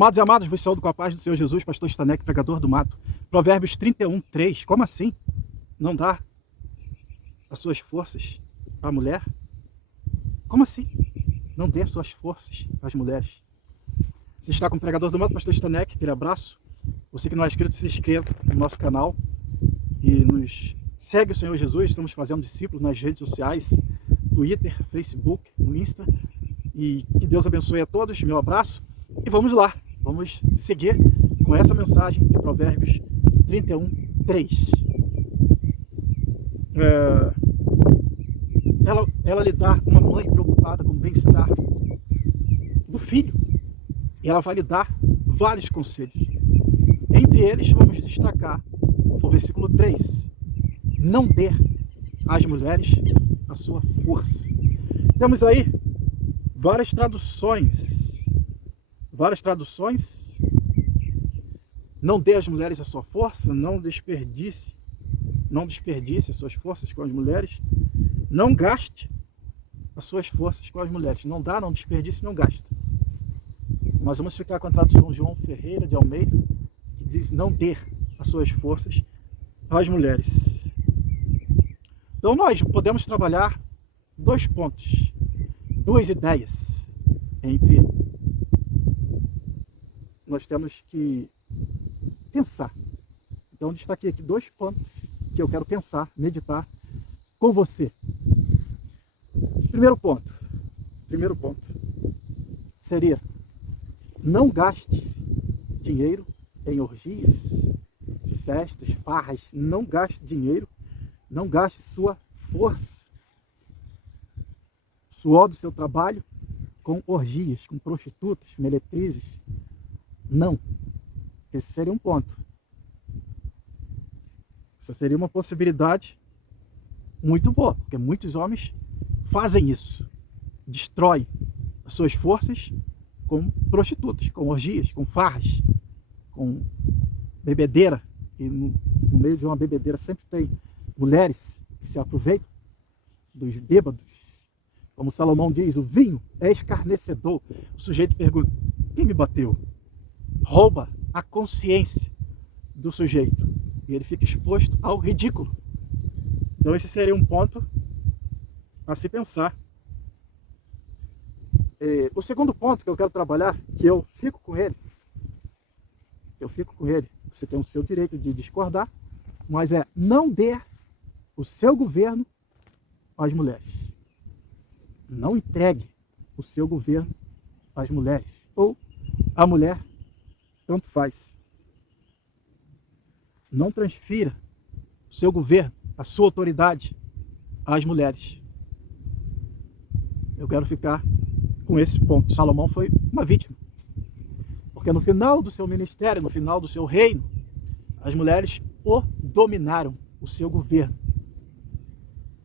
Amados e amadas, vos saúdo com a paz do Senhor Jesus, pastor Stanek, pregador do mato. Provérbios 31, 3. Como assim? Não dá as suas forças à mulher? Como assim? Não dê as suas forças às mulheres. Você está com o pregador do mato, pastor Stanek, aquele abraço. Você que não é inscrito, se inscreva no nosso canal e nos segue o Senhor Jesus. Estamos fazendo discípulos nas redes sociais, Twitter, Facebook, no Insta. E que Deus abençoe a todos, meu abraço. E vamos lá, vamos seguir com essa mensagem de Provérbios 31, 3. Ela lhe dá, uma mãe preocupada com o bem-estar do filho, e ela vai lhe dar vários conselhos. Entre eles, vamos destacar o versículo 3. Não dê às mulheres a sua força. Temos aí várias traduções. Não dê às mulheres a sua força, não desperdice as suas forças com as mulheres, não gaste as suas forças com as mulheres. Não dá, não desperdice, não gasta. Mas vamos ficar com a tradução João Ferreira de Almeida, que diz: não dê as suas forças às mulheres. Então nós podemos trabalhar dois pontos, duas ideias entre nós temos que pensar. Então, destaquei aqui dois pontos que eu quero pensar, meditar com você. Primeiro ponto seria: não gaste dinheiro em orgias, festas, farras. Não gaste dinheiro, não gaste sua força, suor do seu trabalho com orgias, com prostitutas, meretrizes. Não. Esse seria um ponto. Essa seria uma possibilidade muito boa, porque muitos homens fazem isso. Destroem as suas forças com prostitutas, com orgias, com farras, com bebedeira. E no meio de uma bebedeira sempre tem mulheres que se aproveitam dos bêbados. Como Salomão diz, o vinho é escarnecedor. O sujeito pergunta: quem me bateu? Rouba a consciência do sujeito e ele fica exposto ao ridículo. Então esse seria um ponto a se pensar. O segundo ponto que eu quero trabalhar, que eu fico com ele, você tem o seu direito de discordar, mas é: não dê o seu governo às mulheres. Não entregue o seu governo às mulheres, ou a mulher, tanto faz. Não transfira o seu governo, a sua autoridade às mulheres. Eu quero ficar com esse ponto. Salomão foi uma vítima, porque no final do seu ministério, no final do seu reino, as mulheres o dominaram, o seu governo.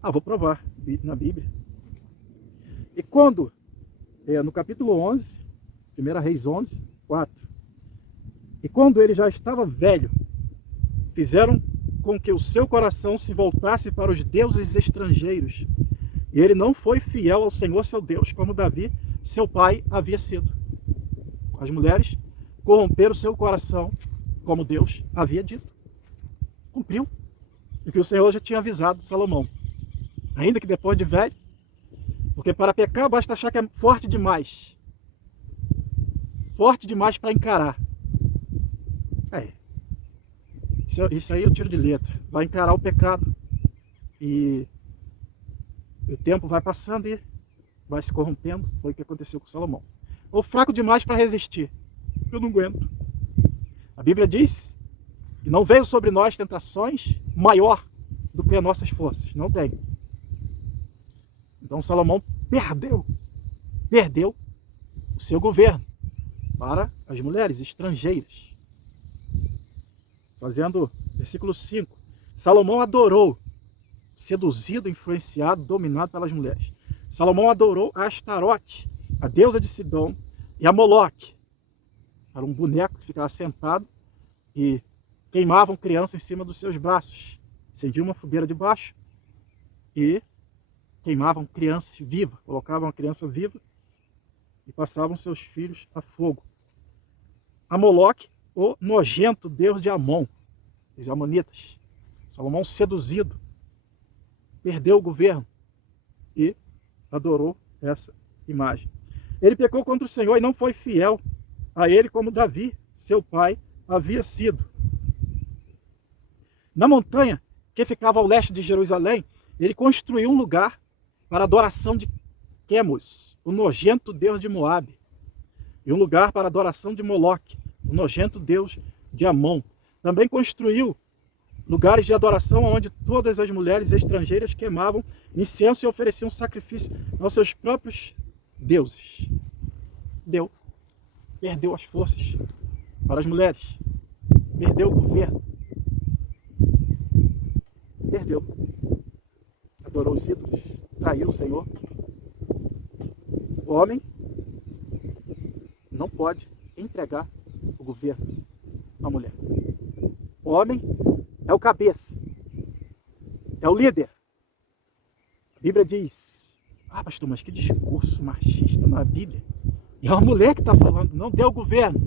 Vou provar na Bíblia. E quando, no capítulo 11, 1 Reis 11, 4, e quando ele já estava velho, fizeram com que o seu coração se voltasse para os deuses estrangeiros, e ele não foi fiel ao Senhor seu Deus, como Davi, seu pai, havia sido. As mulheres corromperam seu coração, como Deus havia dito. Cumpriu o que o Senhor já tinha avisado Salomão. Ainda que depois de velho, porque para pecar basta achar que é forte demais para encarar. Isso aí eu tiro de letra. Vai encarar o pecado e o tempo vai passando e vai se corrompendo. Foi o que aconteceu com Salomão. Ou fraco demais para resistir. Eu não aguento. A Bíblia diz que não veio sobre nós tentações maior do que as nossas forças. Não tem. Então Salomão perdeu o seu governo para as mulheres estrangeiras. Fazendo versículo 5. Salomão adorou, seduzido, influenciado, dominado pelas mulheres. Salomão adorou a Astarote, a deusa de Sidom, e a Moloque. Era um boneco que ficava sentado e queimavam criança em cima dos seus braços. Acendiam uma fogueira debaixo e queimavam crianças vivas, colocavam a criança viva e passavam seus filhos a fogo. a Moloque, o nojento deus de Amon, os amonitas. Salomão, seduzido, perdeu o governo e adorou essa imagem. Ele pecou contra o Senhor e não foi fiel a ele como Davi, seu pai, havia sido. Na montanha que ficava ao leste de Jerusalém, ele construiu um lugar para a adoração de Quemos, o nojento deus de Moabe, e um lugar para a adoração de Moloque, o nojento deus de Amon. Também construiu lugares de adoração onde todas as mulheres estrangeiras queimavam incenso e ofereciam sacrifício aos seus próprios deuses. Perdeu as forças para as mulheres, perdeu o governo, perdeu, adorou os ídolos, traiu o Senhor. O homem não pode entregar o governo à mulher. O homem é o cabeça, é o líder. A Bíblia diz, pastor, mas que discurso machista na Bíblia. E é uma mulher que está falando, não dê o governo.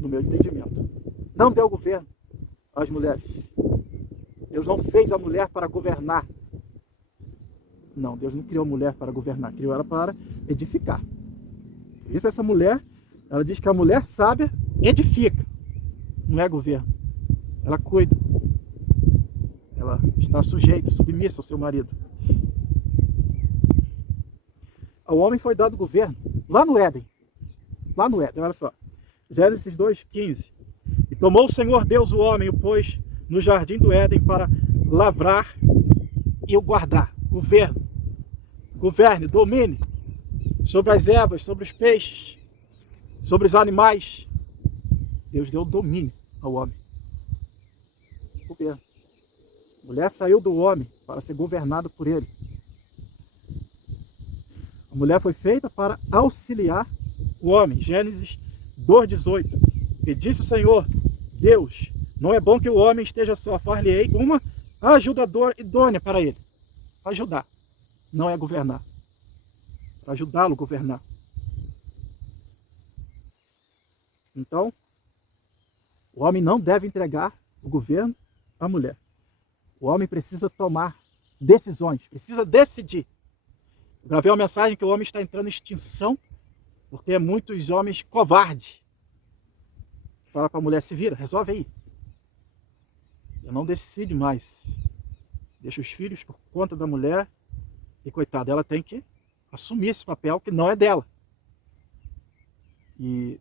No meu entendimento, não dê o governo às mulheres. Deus não fez a mulher para governar. Não, Deus não criou a mulher para governar, criou ela para edificar. Por isso essa mulher, ela diz que a mulher sábia edifica, não é governo. Ela cuida, ela está sujeita, submissa ao seu marido. Ao homem foi dado governo, lá no Éden, olha só, Gênesis 2:15. E tomou o Senhor Deus o homem, o pôs no jardim do Éden para lavrar e o guardar. Governe, domine sobre as ervas, sobre os peixes, sobre os animais. Deus deu domínio ao homem. Governo. A mulher saiu do homem para ser governada por ele. A mulher foi feita para auxiliar o homem. Gênesis 2:18. E disse o Senhor, Deus, não é bom que o homem esteja só, far-lhe-ei uma ajudadora idônea para ele. Ajudar, não é governar. Para ajudá-lo a governar. Então, o homem não deve entregar o governo à mulher. O homem precisa tomar decisões, precisa decidir. Eu gravei uma mensagem que o homem está entrando em extinção, porque muitos homens covardes. Fala para a mulher, se vira, resolve aí. Eu não decide mais. Deixa os filhos por conta da mulher e, coitada, ela tem que assumir esse papel que não é dela. E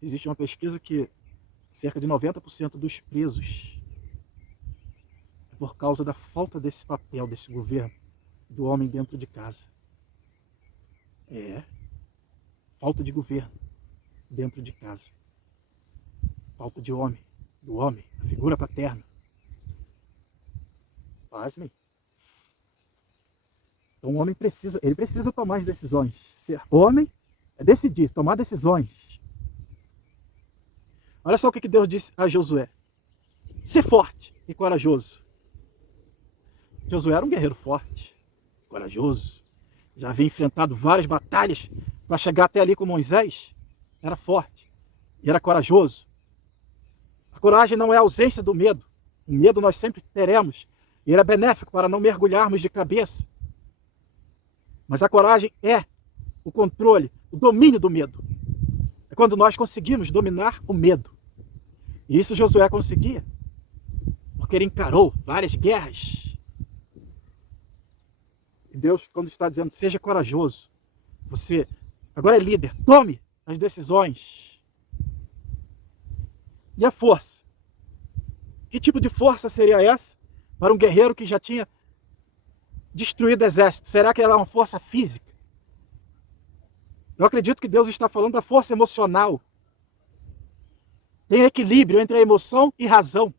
existe uma pesquisa que cerca de 90% dos presos é por causa da falta desse papel, desse governo, do homem dentro de casa. Falta de governo dentro de casa. Falta de homem, do homem, a figura paterna. Pasmem. Então o homem precisa tomar as decisões. Ser homem é decidir, tomar decisões. Olha só o que Deus disse a Josué. Ser forte e corajoso. Josué era um guerreiro forte, corajoso. Já havia enfrentado várias batalhas para chegar até ali com Moisés. Era forte e era corajoso. A coragem não é a ausência do medo. O medo nós sempre teremos. E ele é benéfico para não mergulharmos de cabeça. Mas a coragem é o controle, o domínio do medo. É quando nós conseguimos dominar o medo. E isso Josué conseguia. Porque ele encarou várias guerras. E Deus, quando está dizendo, seja corajoso. Você agora é líder. Tome as decisões. E a força? Que tipo de força seria essa para um guerreiro que já tinha destruído exército? Será que ela é uma força física? Eu acredito que Deus está falando da força emocional. Tem equilíbrio entre a emoção e razão.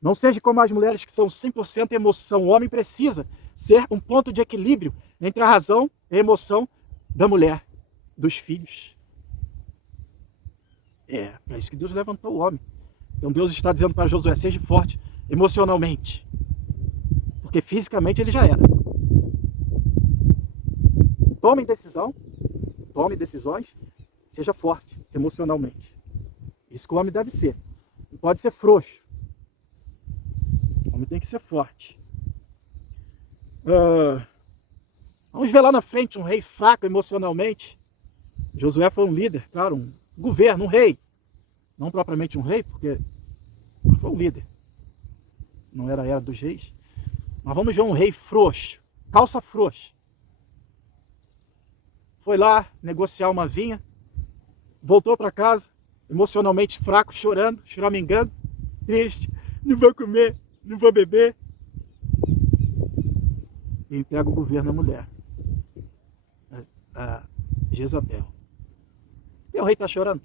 Não seja como as mulheres que são 100% emoção. O homem precisa ser um ponto de equilíbrio entre a razão e a emoção da mulher, dos filhos. É isso que Deus levantou o homem. Então Deus está dizendo para Josué, seja forte emocionalmente. Porque fisicamente ele já era. Tomem decisão tome decisões, seja forte emocionalmente. Isso que o homem deve ser. Não pode ser frouxo. O homem tem que ser forte. Vamos ver lá na frente um rei fraco emocionalmente. Josué foi um líder, claro, um governo, um rei. Não propriamente um rei, porque foi um líder. Não era a era dos reis. Mas vamos ver um rei frouxo, calça frouxa. Foi lá negociar uma vinha, voltou para casa, emocionalmente fraco, chorando, choramingando, triste, não vou comer, não vou beber. E entrega o governo à mulher, a Jezabel. E o rei está chorando.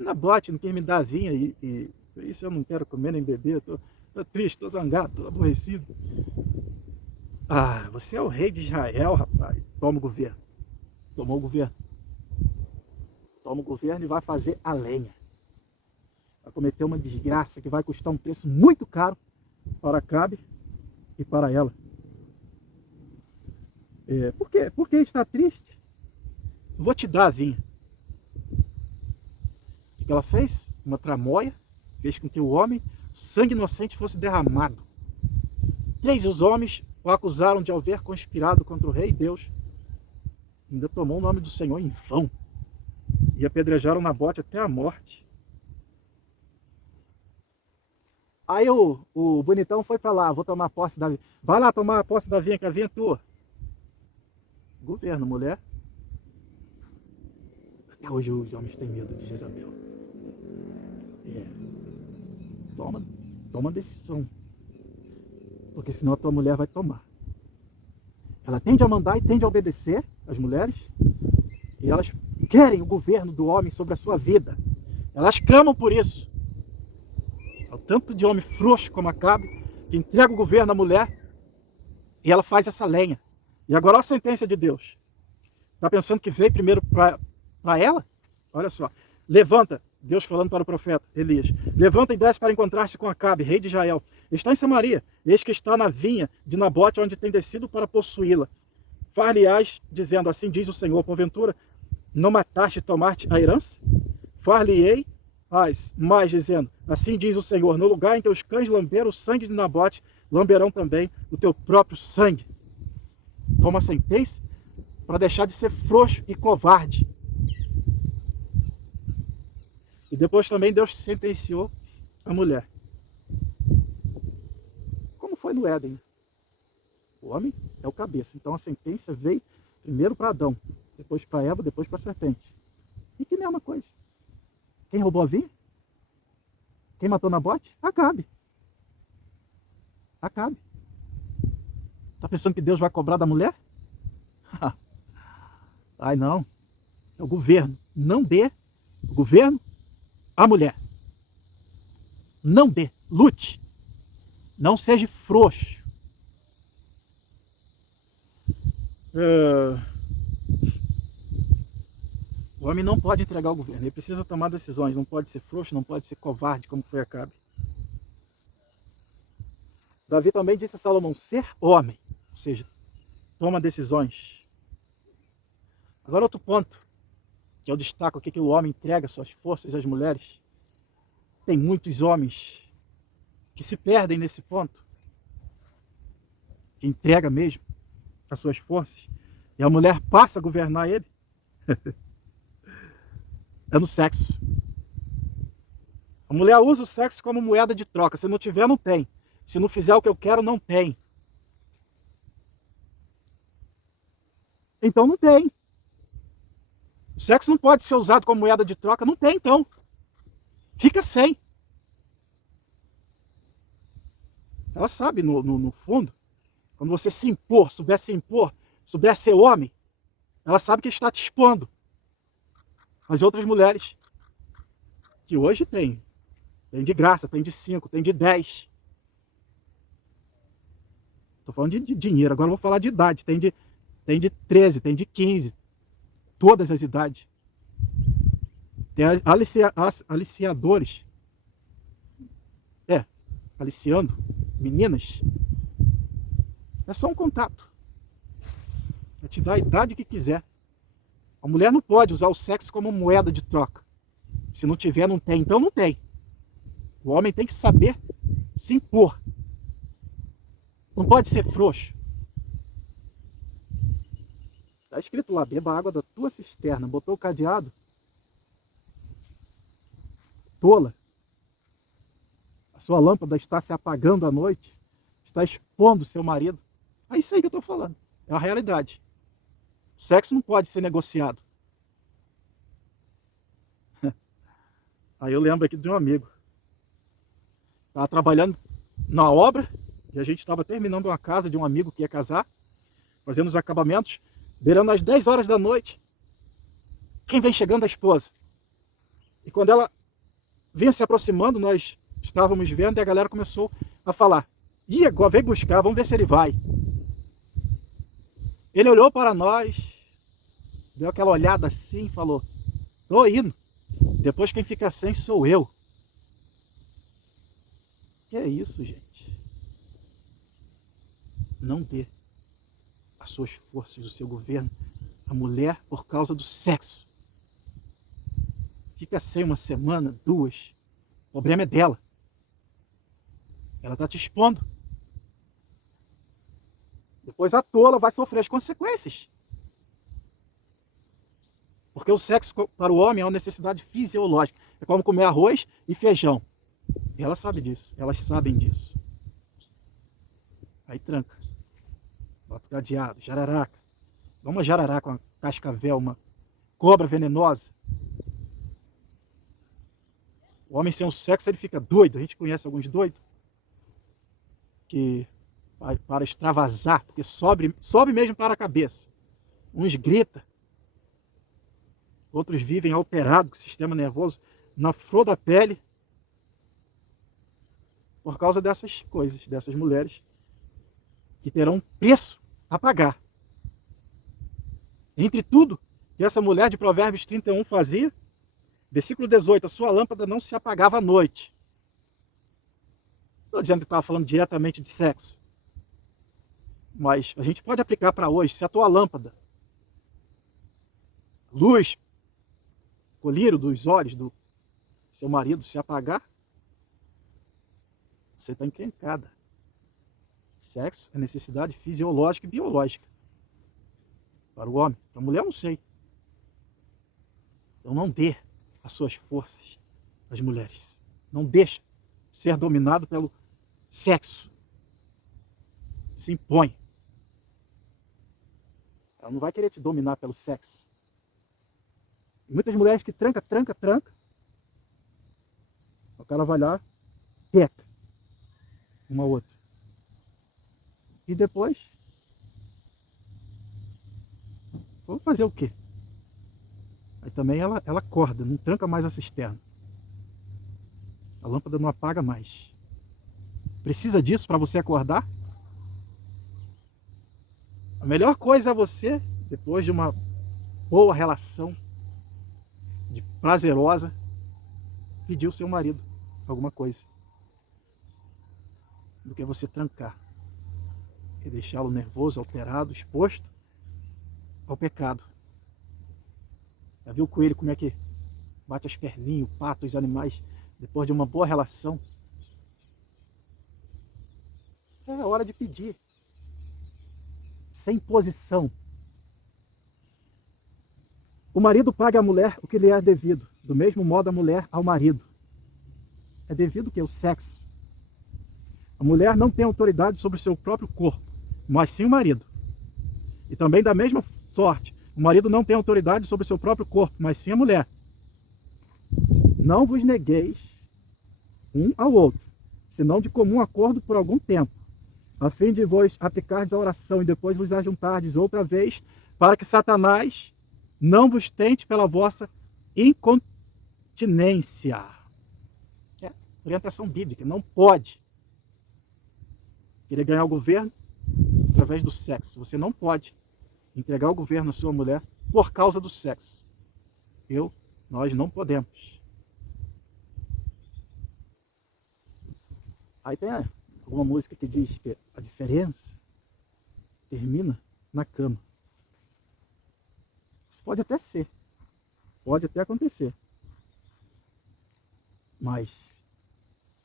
Nabote não quis me dar a vinha e por isso eu não quero comer nem beber, estou triste, estou zangado, estou aborrecido. Você é o rei de Israel, rapaz. Toma o governo. Tomou o governo. Toma o governo e vai fazer a lenha. Vai cometer uma desgraça que vai custar um preço muito caro para Acabe e para ela. Por quê? Porque está triste? Vou te dar a vinha. O que ela fez? Uma tramóia fez com que o homem, sangue inocente, fosse derramado. 3 dos homens o acusaram de haver conspirado contra o rei Deus. Ainda tomou o nome do Senhor em vão. E apedrejaram Nabote até a morte. Aí o bonitão foi para lá, vou tomar posse da vinha. Vai lá tomar a posse da vinha, que a vinha é tua. Governo, mulher. Até hoje os homens têm medo de Jezabel. Toma decisão. Porque senão a tua mulher vai tomar. Ela tende a mandar e tende a obedecer, as mulheres. E elas querem o governo do homem sobre a sua vida. Elas clamam por isso. É o tanto de homem frouxo como Acabe, que entrega o governo à mulher e ela faz essa lenha. E agora olha a sentença de Deus. Está pensando que veio primeiro para ela? Olha só. Levanta, Deus falando para o profeta Elias. Levanta e desce para encontrar-se com Acabe, rei de Israel. Está em Samaria. Eis que está na vinha de Nabote, onde tem descido para possuí-la. Far-lhe-ás, dizendo, assim diz o Senhor, porventura, não mataste e tomaste a herança? Far-lhe-ei, mais dizendo, assim diz o Senhor, no lugar em que os cães lamberam o sangue de Nabote, lamberão também o teu próprio sangue. Toma a sentença para deixar de ser frouxo e covarde. E depois também Deus sentenciou a mulher. Como foi no Éden. O homem é o cabeça. Então a sentença veio primeiro para Adão, depois para Eva, depois para a serpente. E que mesma coisa. Quem roubou a vinha? Quem matou Nabote? Acabe. Acabe. Está pensando que Deus vai cobrar da mulher? Não. É o governo. Não dê o governo à mulher. Não dê. Lute. Não seja frouxo. O homem não pode entregar o governo. Ele precisa tomar decisões. Não pode ser frouxo, não pode ser covarde, como foi Acabe. Davi também disse a Salomão, ser homem. Ou seja, toma decisões. Agora outro ponto, que eu destaco aqui, que o homem entrega suas forças às mulheres. Tem muitos homens que se perdem nesse ponto. Que entrega mesmo as suas forças. E a mulher passa a governar ele. É no sexo. A mulher usa o sexo como moeda de troca. Se não tiver, não tem. Se não fizer o que eu quero, não tem. Então não tem. O sexo não pode ser usado como moeda de troca. Não tem, então. Fica sem. Ela sabe, no fundo, quando você se impor, souber ser homem, ela sabe que está te expondo. As outras mulheres, que hoje tem de graça, tem de 5, tem de 10. Estou falando de dinheiro, agora eu vou falar de idade. Tem de 13, tem de 15. Todas as idades. Tem aliciadores. Aliciando meninas. É só um contato. É te dar a idade que quiser. A mulher não pode usar o sexo como moeda de troca. Se não tiver, não tem. Então não tem. O homem tem que saber se impor. Não pode ser frouxo. Está escrito lá, beba a água da tua cisterna. Botou o cadeado. Tola. A sua lâmpada está se apagando à noite. Está expondo seu marido. É isso aí que eu estou falando. É a realidade. O sexo não pode ser negociado. Aí eu lembro aqui de um amigo. Estava trabalhando na obra e a gente estava terminando uma casa de um amigo que ia casar, fazendo os acabamentos, beirando às 10 horas da noite. Quem vem chegando? A esposa. E quando ela vinha se aproximando, nós estávamos vendo e a galera começou a falar: ih, agora vem buscar, vamos ver se ele vai. Ele olhou para nós, deu aquela olhada assim e falou: tô indo. Depois quem fica sem sou eu. Que é isso, gente? Não dê as suas forças, o seu governo, a mulher por causa do sexo. Fica sem uma semana, 2. O problema é dela. Ela está te expondo. Depois a tola vai sofrer as consequências. Porque o sexo para o homem é uma necessidade fisiológica. É como comer arroz e feijão. E ela sabe disso. Elas sabem disso. Aí tranca. Bota o cadeado, jararaca. Dá uma jararaca, uma cascavel, uma cobra venenosa. O homem sem o sexo, ele fica doido. A gente conhece alguns doidos que para extravasar, porque sobe mesmo para a cabeça. Uns gritam, outros vivem alterados, com o sistema nervoso na flor da pele, por causa dessas coisas, dessas mulheres que terão um preço a pagar. Entre tudo que essa mulher de Provérbios 31 fazia, versículo 18, a sua lâmpada não se apagava à noite. Estou dizendo que estava falando diretamente de sexo, mas a gente pode aplicar para hoje. Se a tua lâmpada, luz, colírio dos olhos do seu marido se apagar, você está encrencada. Sexo é necessidade fisiológica e biológica. Para o homem, para a mulher eu não sei. Então não dê as suas forças às mulheres. Não deixe ser dominado pelo sexo. Se impõe. Ela não vai querer te dominar pelo sexo. E muitas mulheres que tranca. O cara vai lá, peca uma outra. E depois, vamos fazer o quê? Aí também ela acorda, não tranca mais a cisterna. A lâmpada não apaga mais. Precisa disso para você acordar? A melhor coisa é você, depois de uma boa relação, de prazerosa, pedir ao seu marido alguma coisa, do que você trancar e deixá-lo nervoso, alterado, exposto ao pecado. Já viu o coelho como é que bate as perninhas, o pato, os animais, depois de uma boa relação? É a hora de pedir, sem posição. O marido paga à mulher o que lhe é devido, do mesmo modo a mulher ao marido. É devido que é o sexo. A mulher não tem autoridade sobre o seu próprio corpo, mas sim o marido. E também da mesma sorte, o marido não tem autoridade sobre o seu próprio corpo, mas sim a mulher. Não vos negueis um ao outro, senão de comum acordo por algum tempo, a fim de vos aplicardes a oração e depois vos ajuntardes outra vez, para que Satanás não vos tente pela vossa incontinência. É orientação bíblica, não pode querer ganhar o governo através do sexo. Você não pode entregar o governo à sua mulher por causa do sexo. Nós não podemos. Aí tem alguma música que diz que a diferença termina na cama. Pode até ser, pode até acontecer. Mas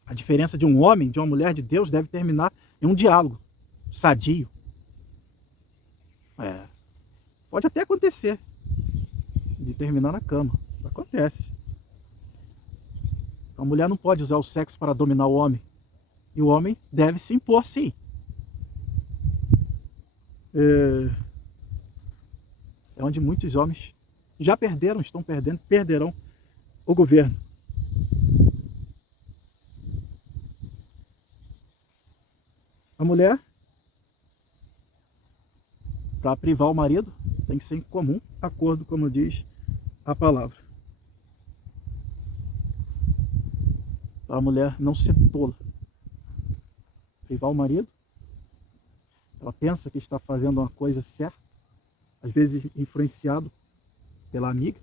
a diferença de um homem, de uma mulher de Deus, deve terminar em um diálogo sadio. Pode até acontecer de terminar na cama. Acontece. A mulher não pode usar o sexo para dominar o homem. E o homem deve se impor, sim. É onde muitos homens já perderam, estão perdendo, perderão o governo. A mulher, para privar o marido, tem que ser em comum acordo, como diz a palavra. Para a mulher não ser tola. Privar o marido, ela pensa que está fazendo uma coisa certa, às vezes influenciado pela amiga,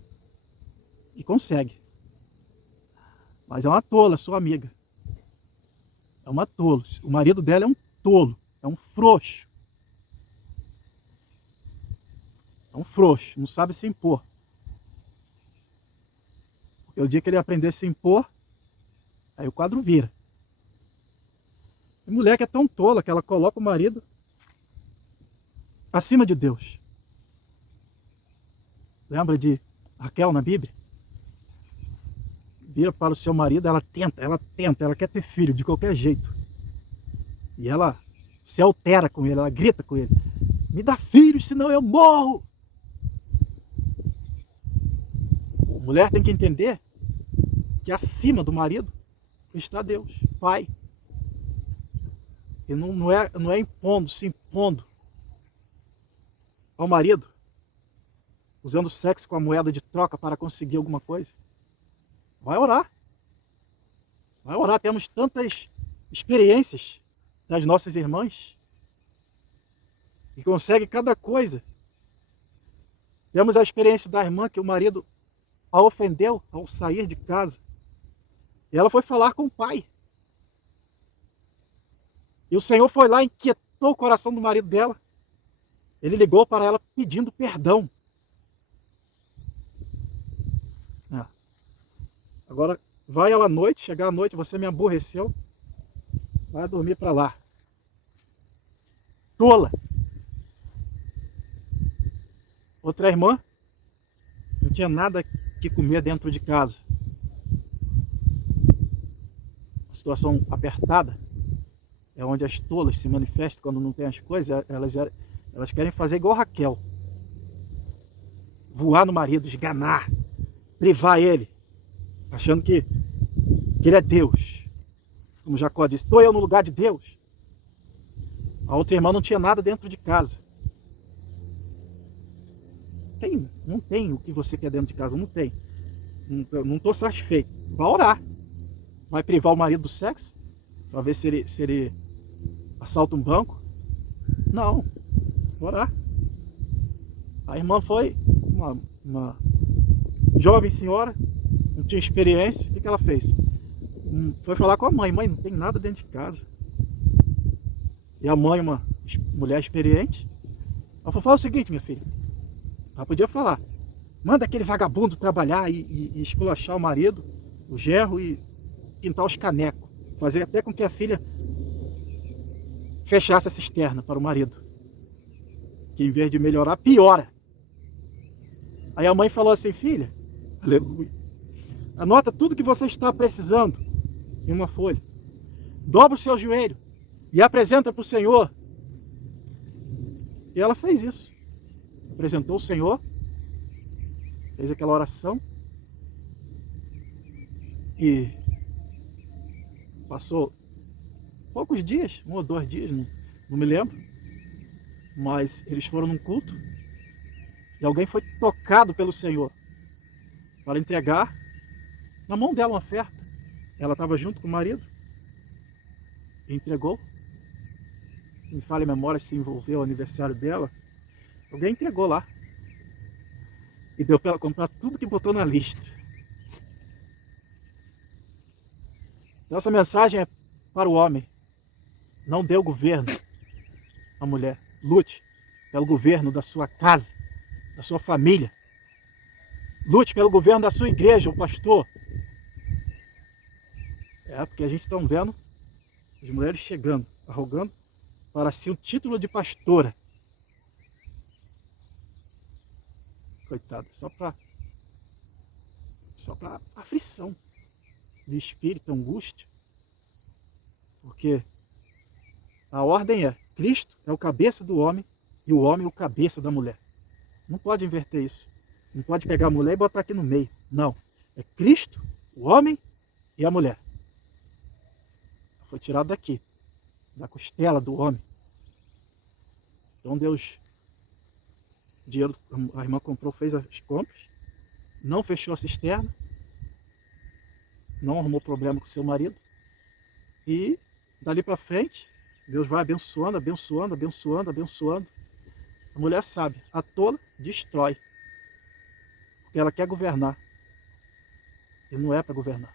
e consegue. Mas é uma tola, sua amiga. É uma tola. O marido dela é um tolo, é um frouxo. É um frouxo, não sabe se impor. Porque o dia que ele aprender a se impor, aí o quadro vira. E mulher que é tão tola que ela coloca o marido acima de Deus. Lembra de Raquel na Bíblia? Vira para o seu marido, ela tenta, ela quer ter filho de qualquer jeito. E ela se altera com ele, ela grita com ele: me dá filhos, senão eu morro. A mulher tem que entender que acima do marido está Deus, Pai. E não é impondo, se impondo ao marido, usando o sexo com a moeda de troca para conseguir alguma coisa. Vai orar. Vai orar. Temos tantas experiências das nossas irmãs que conseguem cada coisa. Temos a experiência da irmã que o marido a ofendeu ao sair de casa. E ela foi falar com o pai. E o Senhor foi lá e inquietou o coração do marido dela. Ele ligou para ela pedindo perdão. Agora, vai ela à noite, chegar à noite, você me aborreceu, vai dormir para lá. Tola. Outra irmã não tinha nada que comer dentro de casa. A situação apertada é onde as tolas se manifestam quando não tem as coisas. Elas querem fazer igual Raquel. Voar no marido, esganar, privar ele, achando que ele é Deus. Como Jacó disse, estou eu no lugar de Deus. A outra irmã não tinha nada dentro de casa. Não tem o que você quer dentro de casa, não tem. Não estou satisfeito. Vai orar. Vai privar o marido do sexo? Para ver se ele assalta um banco? Não. Vai orar. A irmã foi uma jovem senhora, não tinha experiência. O que ela fez? Foi falar com a mãe. Mãe, não tem nada dentro de casa. E a mãe, uma mulher experiente, ela falou: fala o seguinte, minha filha. Ela podia falar: manda aquele vagabundo trabalhar e esculachar o marido, o genro, e pintar os canecos. Fazer até com que a filha fechasse a cisterna para o marido. Que em vez de melhorar, piora. Aí a mãe falou assim: filha, aleluia, anota tudo que você está precisando em uma folha. Dobra o seu joelho e apresenta para o Senhor. E ela fez isso. Apresentou o Senhor, fez aquela oração e passou poucos dias, 1 ou 2 dias, não me lembro, mas eles foram num culto e alguém foi tocado pelo Senhor para entregar na mão dela uma oferta. Ela estava junto com o marido e entregou. Me falha a memória se envolveu o aniversário dela. Alguém entregou lá e deu para ela comprar tudo que botou na lista. Nossa mensagem é para o homem: não dê o governo à mulher. Lute pelo governo da sua casa, da sua família, Lute pelo governo da sua igreja, o pastor. Porque a gente está vendo as mulheres chegando, arrogando para si o título de pastora. Coitado, só para aflição de espírito, angústia. Porque a ordem é: Cristo é o cabeça do homem e o homem é o cabeça da mulher. Não pode inverter isso. Não pode pegar a mulher e botar aqui no meio. Não. É Cristo, o homem e a mulher. Foi tirado daqui, da costela do homem. Então Deus, dinheiro, a irmã comprou, fez as compras, não fechou a cisterna, não arrumou problema com seu marido. E dali para frente, Deus vai abençoando, abençoando, abençoando, abençoando. A mulher sabe, a tola destrói. Porque ela quer governar. E não é para governar.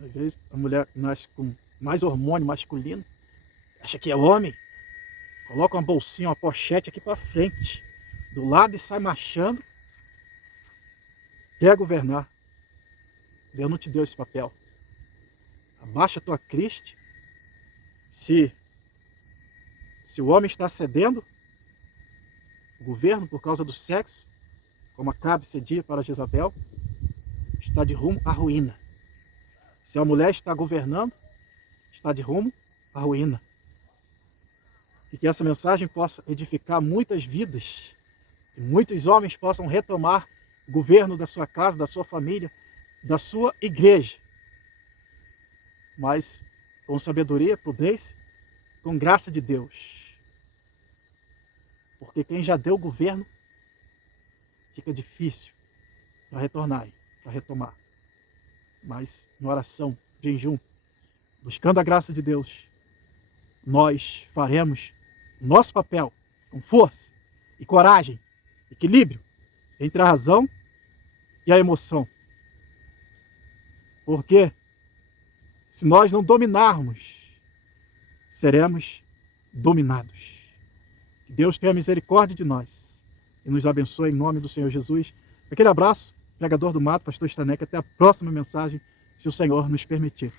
Às vezes a mulher nasce com mais hormônio masculino, acha que é homem, coloca uma bolsinha, uma pochete aqui para frente, do lado e sai marchando, quer governar. Deus não te deu esse papel. Abaixa a tua criste. Se o homem está cedendo o governo por causa do sexo, como Acabe cedia para Jezabel, está de rumo à ruína. Se a mulher está governando, está de rumo à ruína. E que essa mensagem possa edificar muitas vidas, que muitos homens possam retomar o governo da sua casa, da sua família, da sua igreja. Mas com sabedoria, prudência, com graça de Deus. Porque quem já deu o governo, fica difícil para retornar, para retomar. Mas em oração, jejum, buscando a graça de Deus, nós faremos o nosso papel com força e coragem, equilíbrio entre a razão e a emoção. Porque se nós não dominarmos, seremos dominados. Que Deus tenha misericórdia de nós e nos abençoe em nome do Senhor Jesus. Aquele abraço, pregador do mato, pastor Staneck. Até a próxima mensagem, se o Senhor nos permitir.